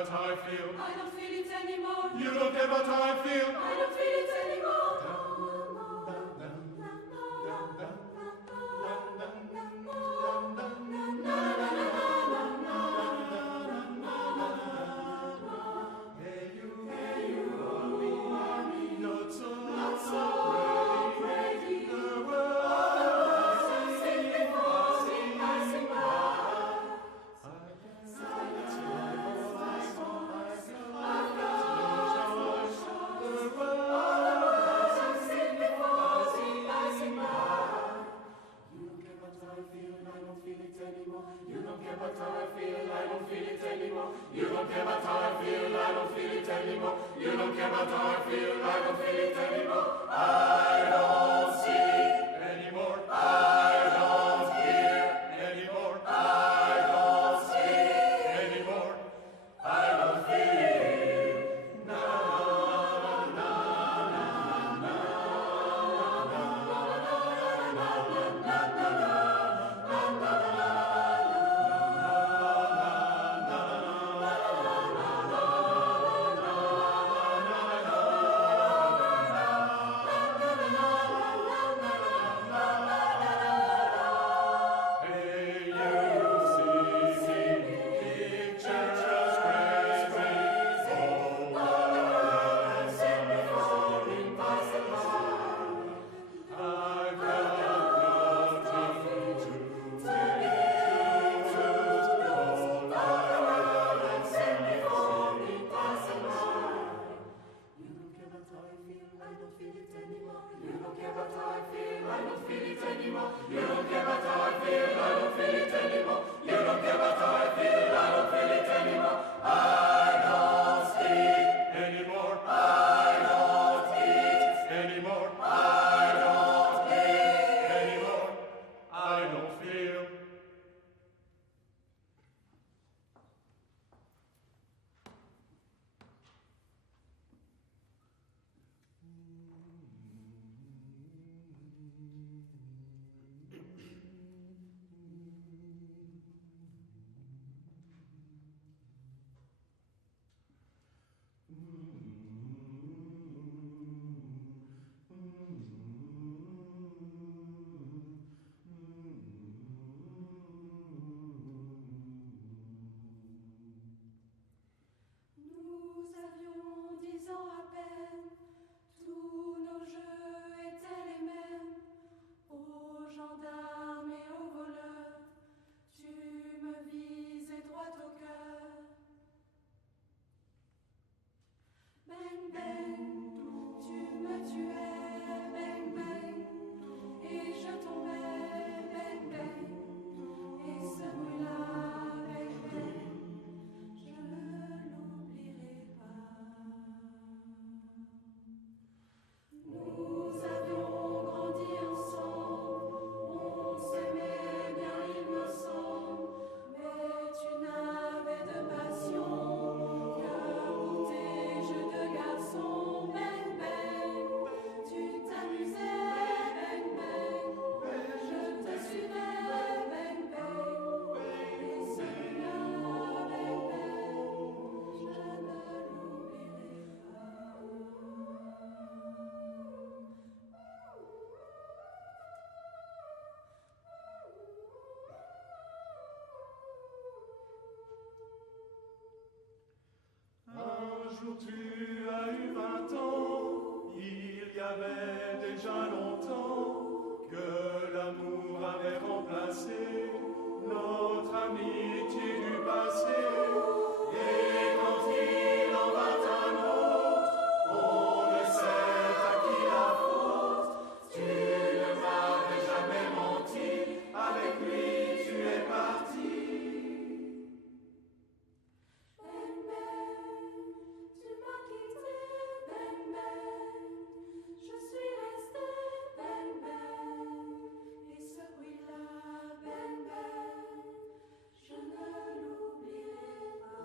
what I feel. I don't feel it anymore. You don't care what I feel. I don't feel it anymore. Hey you are me, not so ready. The world passing by. Silence my voice, I've got your show. The world passing by. You don't care what I feel, I don't feel it anymore. You don't care what I feel, I don't feel it anymore. You don't care what I feel, I don't feel it anymore. You don't care what I feel, I don't feel it anymore. I don't see anymore. I don't hear anymore. I don't see anymore. I don't feel. Na na na na Hey, you see pictures, grace, oh, and send me falling past the line. I've got nothing to tell you, and send me falling past the line. You don't care what I feel, I don't feel it anymore. You don't care what I feel, I don't feel it anymore. You don't care what I feel, I don't feel it anymore. You don't care what I feel, I don't feel it anymore. I don't sleep anymore. I don't eat anymore. I don't live anymore. I don't feel. Nous avions 10 ans à peine, tous nos jeux étaient les mêmes. Aux gendarmes et aux voleurs, tu me visais droit au cœur. Bang bang, tu me tuais, bang bang, et je tombais, bang bang, et ce bruit-là, bang bang, je ne l'oublierai pas. Nous avions grandi ensemble, on s'aimait bien il me semble, mais tu n'avais de passion que pour tes jeux de garçon. Bang bang, tu t'amusais, bang bang, je te suivais, bang bang, et celui-là, bang bang, je ne l'oublierai pas. Un jour tu as eu 20 ans, il y avait déjà longtemps que l'amour avait remplacé notre amitié du passé. Et quand il en vint un autre, on ne sait à qui la faute. Tu ne m'avais jamais menti, avec lui tu es parti. Bang bang, tu m'as quitté, bang bang, je suis restée, bang bang, et ce bruit-là, bang bang, je ne l'oublierai pas.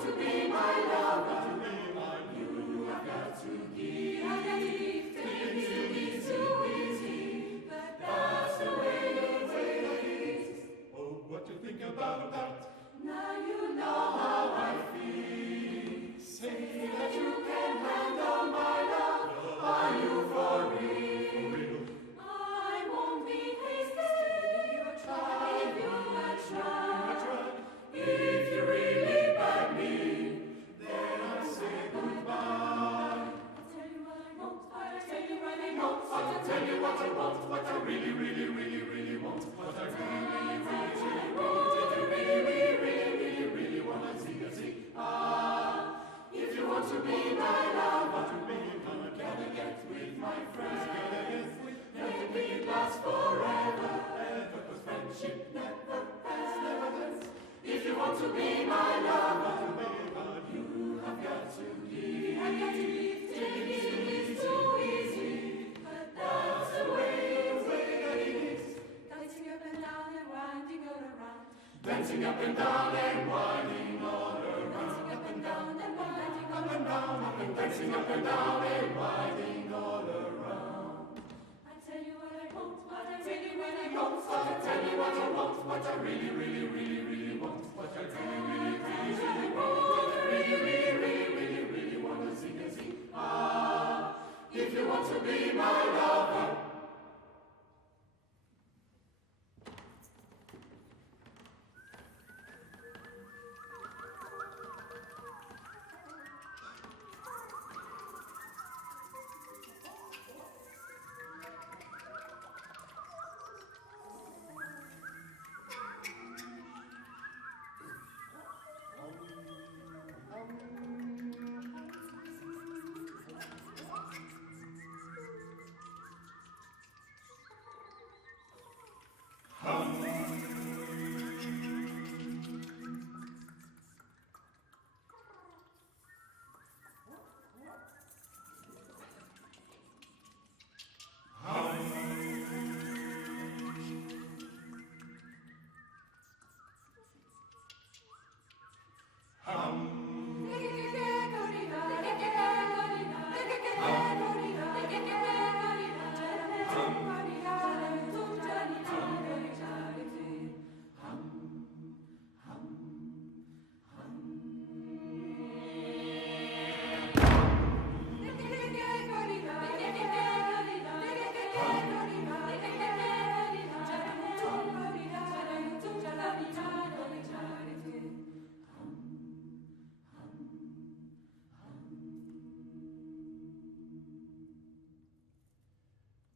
want to be my lover, you have got to give. Things to be too easy, but that's the way it is. Oh, what you think about that? Now you know how I feel. Say that you can handle my love. Are you for real? I won't be hasty. Give you a try. If you really beg me, then I say goodbye. I'll tell you what I want. I'll tell you what I want. I'll tell you what I want. What I really, really, really, really want. What I really, really, really want. Really wanna see. Ah, if you want to be my lover, gotta get with my friends. Let it last forever, cause friendship never ends. If you want to be my lover, you have got to give. Things is too easy, but that's the way it is. Dancing up and down and winding all around. Dancing up and down and winding all around. Dancing up and down and winding up and down, up and dancing up and down and winding all around. I tell you what I want, what I really, really want. I tell you what I want, what I really, really, really, really want. What I really, really, really, really want. What I really, really, really, really, really wanna see. Ah, if you want to be my lover.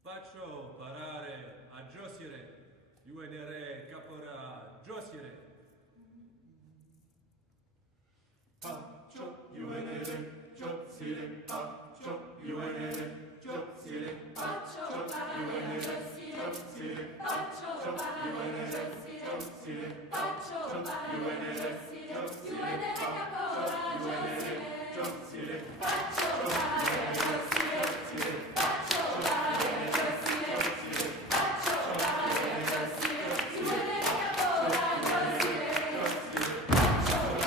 Faccio parare a Giosire, UNR Capora Giosire. Faccio UNR Giosire, faccio UNR Giosire, Faccio UNR Giosire, faccio UNR Giosire, faccio UNR Giosire, UNR Capora Giosire, faccio UNR Giosire, faccio UNR Giosire, faccio UNR Giosire, UNR Capora Giosire, faccio UNR Giosire, faccio UNR Giosire, faccio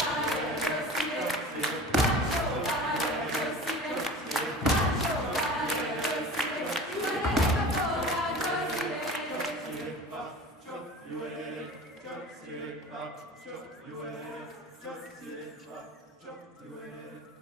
UNR Giosire, UNR Capora Giosire. faccio UNR Giosire, faccio UNR Giosire, faccio UNR